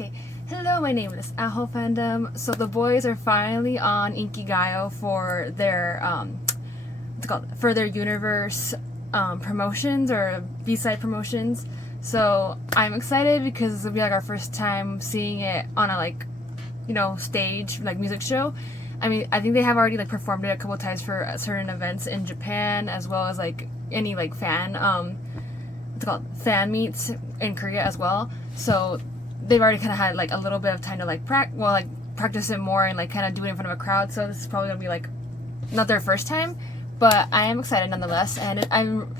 Okay, hello, my name is AHOF fandom. So the boys are finally on Inkigayo for their what's it called, for their universe promotions or B-side promotions. So I'm excited because this will be like our first time seeing it on a stage, like music show. I mean, I think they have already like performed it a couple times for certain events in Japan, as well as like any like fan what's it called, fan meets in Korea as well. So they've already kind of had like a little bit of time to like practice it more and like kind of do it in front of a crowd. So this is probably gonna be like not their first time, but I am excited nonetheless. And I'm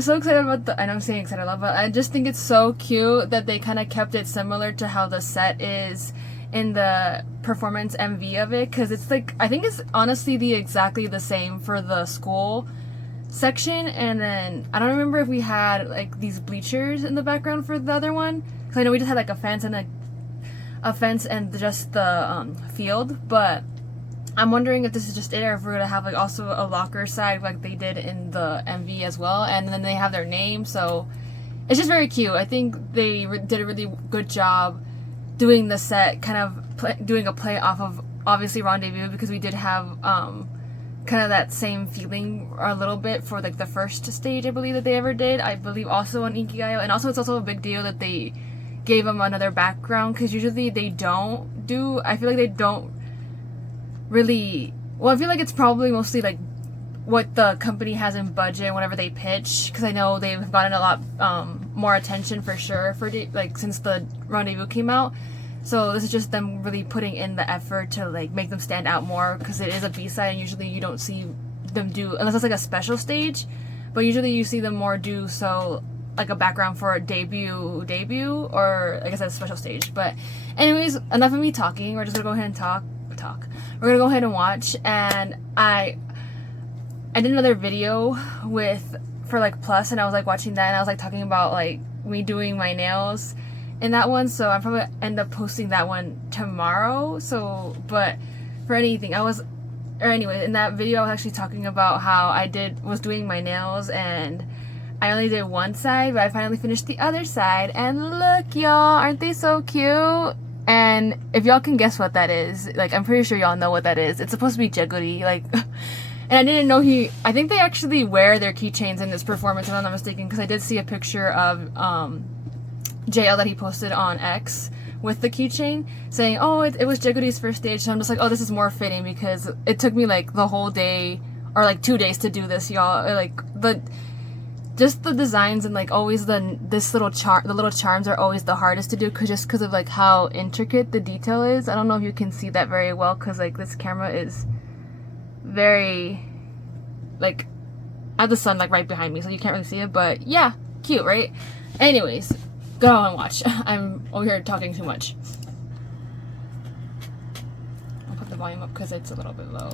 so excited about I know I'm saying excited a lot, but I just think it's so cute that they kind of kept it similar to how the set is in the performance MV of it, because it's like, I think it's honestly exactly the same for the school section, and then I don't remember if we had like these bleachers in the background for the other one, because I know we just had like a fence and just the field, but I'm wondering if this is just it, or if we're gonna have like also a locker side like they did in the MV as well, and then they have their name. So it's just very cute. I think they did a really good job doing the set, kind of doing a play off of obviously Rendezvous, because we did have kind of that same feeling a little bit for like the first stage I believe that they ever did. I believe also on Inkigayo, and also it's also a big deal that they gave them another background, because usually they don't do. I feel like they don't really. Well, I feel like it's probably mostly like what the company has in budget whenever they pitch, because I know they've gotten a lot more attention for sure for like since the Rendezvous came out. So this is just them really putting in the effort to like make them stand out more, because it is a B-side and usually you don't see them do, unless it's like a special stage, but usually you see them more do so like a background for a debut or like I said, a special stage. But anyways, enough of me talking. We're just gonna go ahead and talk. We're gonna go ahead and watch. And I did another video for like Plus, and I was like watching that, and I was like talking about like me doing my nails in that one, so I'm probably end up posting that one tomorrow. So, but for anything, anyway, in that video I was actually talking about how I was doing my nails, and I only did one side, but I finally finished the other side, and look y'all, aren't they so cute? And if y'all can guess what that is, like I'm pretty sure y'all know what that is. It's supposed to be Jeguri, like and I didn't know I think they actually wear their keychains in this performance, if I'm not mistaken, because I did see a picture of JL that he posted on X with the keychain saying, oh, it was Jeguri's first stage. So I'm just like, oh, this is more fitting, because it took me like the whole day or like 2 days to do this, y'all. Like just the designs and like always the little charms are always the hardest to do, just because of like how intricate the detail is. I don't know if you can see that very well, because like this camera is very like I have the sun like right behind me, so you can't really see it, but yeah, cute, right? Anyways, go on and watch. I'm over here talking too much. I'll put the volume up because it's a little bit low.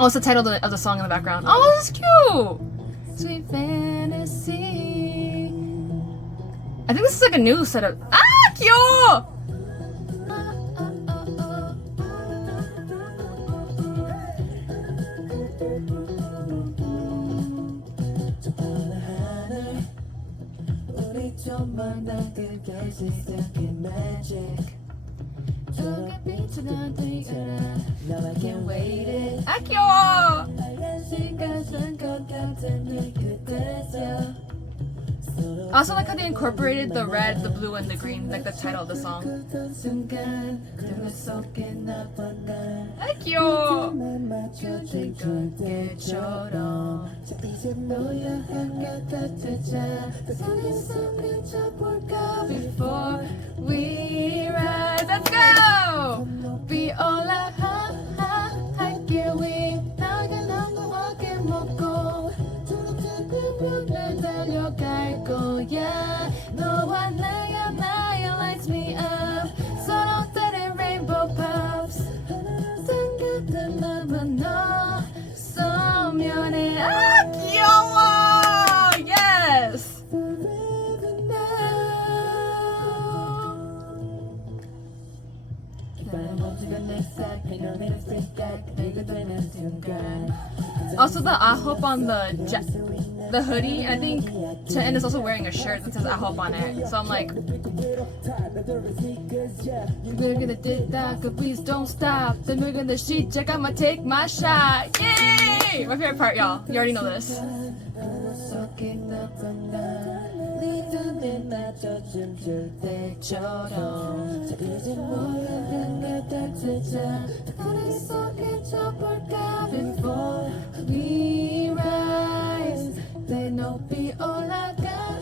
Oh, it's the title of the song in the background. Oh, this is cute! Sweet fantasy. I think this is like a new set of. Ah, cute! 아 귀여워. I also like how they incorporated the red, the blue, and the green, like the title of the song. 아 귀여워. Before we rise, let's go. Be all I 할게 we 나가 너무하게 먹고 늘 달려갈 거야. 너와 나의 lights me up. 서로 때린 rainbow pops. 생각들만 너 소면에. 아 귀여워. Yes. Also the AHOF on the the hoodie. I think Chen is also wearing a shirt that says AHOF on it. So I'm like, we're gonna do that, cause please don't stop. Then we're gonna check, I'ma take my shot. Yay! My favorite part, y'all. You already know this. Before we rise, they know be 올라가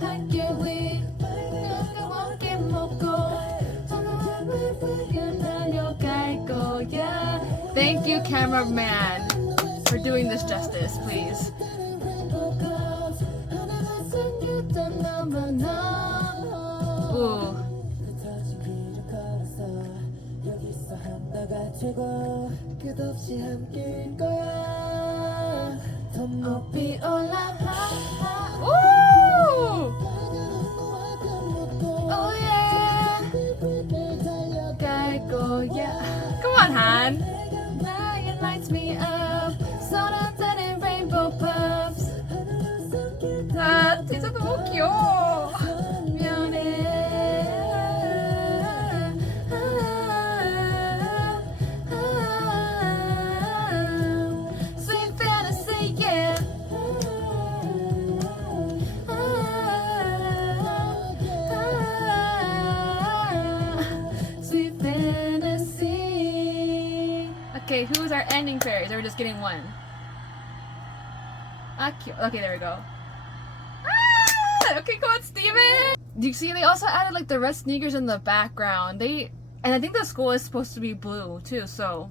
함께 we 함께 먹고 달려갈 거야. Thank you, cameraman, for doing this justice, please. Ooh. Ooh! Oh yeah! Come on, Han. It lights me up. Soda and rainbow puffs. 아, 진짜 너무 귀여워. 미안해. Sweet fantasy, yeah. Sweet fantasy. Okay, who's our ending fairies? Or we're just getting one? Ah, cute. Okay, there we go. Okay, come on, Steven! Do you see they also added like the red sneakers in the background? And I think the school is supposed to be blue too, so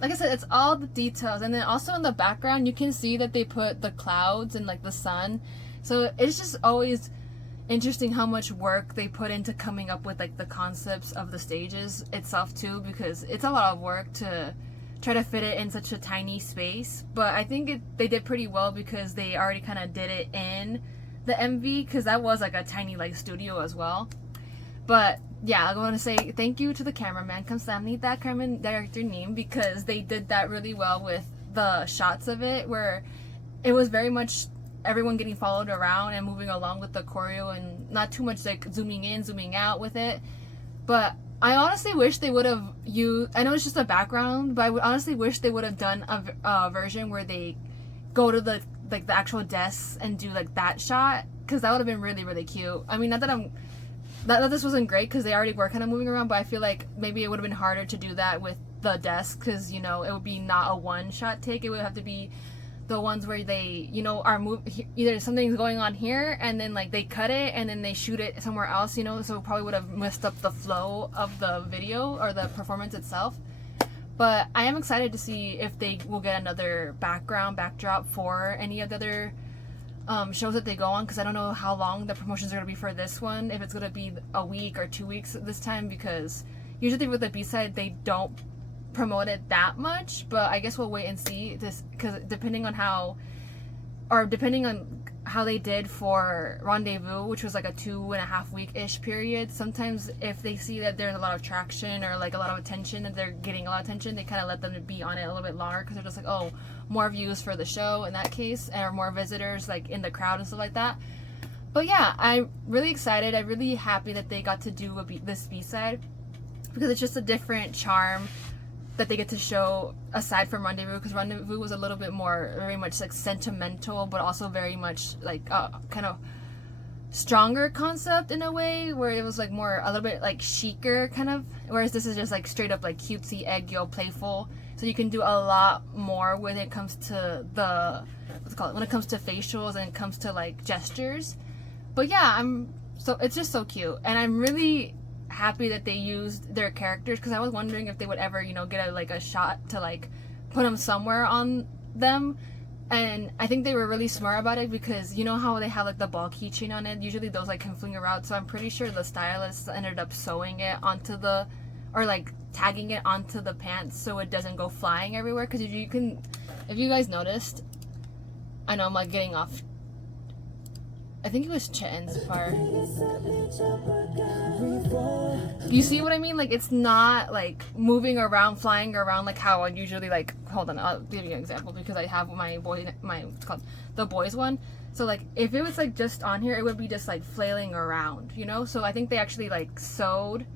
like I said, it's all the details. And then also in the background you can see that they put the clouds and like the sun. So it's just always interesting how much work they put into coming up with like the concepts of the stages itself too, because it's a lot of work to try to fit it in such a tiny space. But I think they did pretty well because they already kind of did it in the MV, because that was like a tiny like studio as well. But yeah, I want to say thank you to the cameraman 감사합니다 cameraman director name, because they did that really well with the shots of it, where it was very much everyone getting followed around and moving along with the choreo and not too much like zooming in zooming out with it. But I honestly wish they would have used, I know it's just a background, but I would honestly wish they would have done a version where they go to the actual desks and do like that shot, because that would have been really really cute. I mean, not that this wasn't great because they already were kind of moving around, but I feel like maybe it would have been harder to do that with the desk, because you know it would be not a one shot take. It would have to be the ones where they, you know, are either something's going on here and then like they cut it and then they shoot it somewhere else, you know, so it probably would have messed up the flow of the video or the performance itself. But I am excited to see if they will get another backdrop for any of the other shows that they go on, because I don't know how long the promotions are going to be for this one, if it's going to be a week or 2 weeks this time, because usually with the B-side they don't promote it that much. But I guess we'll wait and see this, because depending on how they did for Rendezvous, which was like a 2.5 week-ish period, sometimes if they see that there's a lot of traction or like a lot of attention, that they're getting a lot of attention, they kind of let them be on it a little bit longer, because they're just like, oh, more views for the show in that case, or more visitors like in the crowd and stuff like that. But yeah, I'm really excited. I'm really happy that they got to do this B-side, because it's just a different charm that they get to show aside from Rendezvous, because Rendezvous was a little bit more, very much like sentimental, but also very much like kind of stronger concept in a way, where it was like more a little bit like chicer kind of, whereas this is just like straight up like cutesy, egg yolk, playful. So you can do a lot more when it comes to when it comes to facials and it comes to like gestures. But yeah, it's just so cute, and I'm really happy that they used their characters, because I was wondering if they would ever, you know, get a shot to like put them somewhere on them. And I think they were really smart about it, because you know how they have like the ball keychain on it, usually those like can fling around, so I'm pretty sure the stylists ended up sewing it onto or like tagging it onto the pants so it doesn't go flying everywhere. Because if you guys noticed, I know I'm like getting off I think it was Chen's part. You see what I mean? Like, it's not like moving around, flying around like how I usually like. Hold on, I'll give you an example because I have my what's called the boys one. So like, if it was like just on here, it would be just like flailing around, you know. So I think they actually like sewed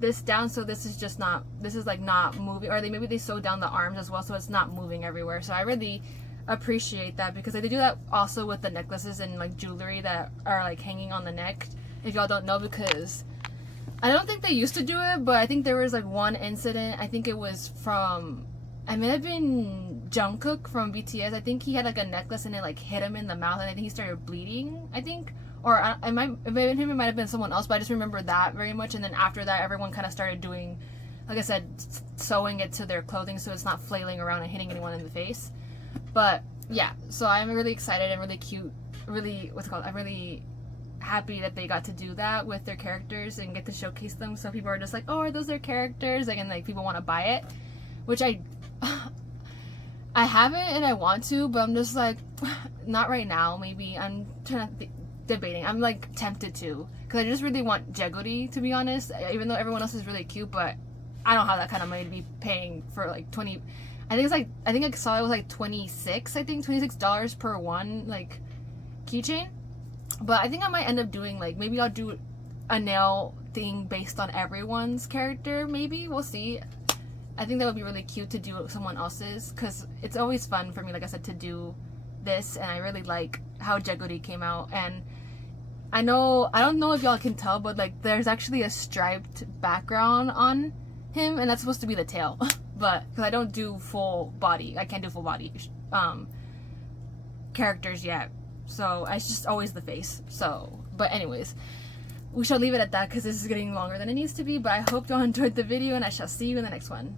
this down, so this is just not. This is like not moving, or maybe they sewed down the arms as well, so it's not moving everywhere. So I really appreciate that because they do that also with the necklaces and like jewelry that are like hanging on the neck. If y'all don't know, because I don't think they used to do it, but I think there was like one incident. I think it was from, I may have been Jungkook from BTS. I think he had like a necklace and it like hit him in the mouth, and I think he started bleeding. I think, or it might have been someone else, but I just remember that very much. And then after that, everyone kind of started doing, like I said, sewing it to their clothing so it's not flailing around and hitting anyone in the face. But yeah, so I'm really excited and really cute, really, I'm really happy that they got to do that with their characters and get to showcase them. So people are just like, oh, are those their characters? Like, and like people want to buy it, which I haven't and I want to, but I'm just like, not right now. Maybe I'm debating. I'm like tempted to, because I just really want Jeguri, to be honest, even though everyone else is really cute, but I don't have that kind of money to be paying for like 20. I think I saw it was like $26 per one like keychain. But I think I might end up doing like, maybe I'll do a nail thing based on everyone's character. Maybe we'll see. I think that would be really cute to do someone else's, because it's always fun for me, like I said, to do this, and I really like how Jeguri came out. And I don't know if y'all can tell, but like there's actually a striped background on him, and that's supposed to be the tail. But because I don't do full body, I can't do full body characters yet, so it's just always the face. So, but anyways, we shall leave it at that because this is getting longer than it needs to be. But I hope y'all enjoyed the video, and I shall see you in the next one.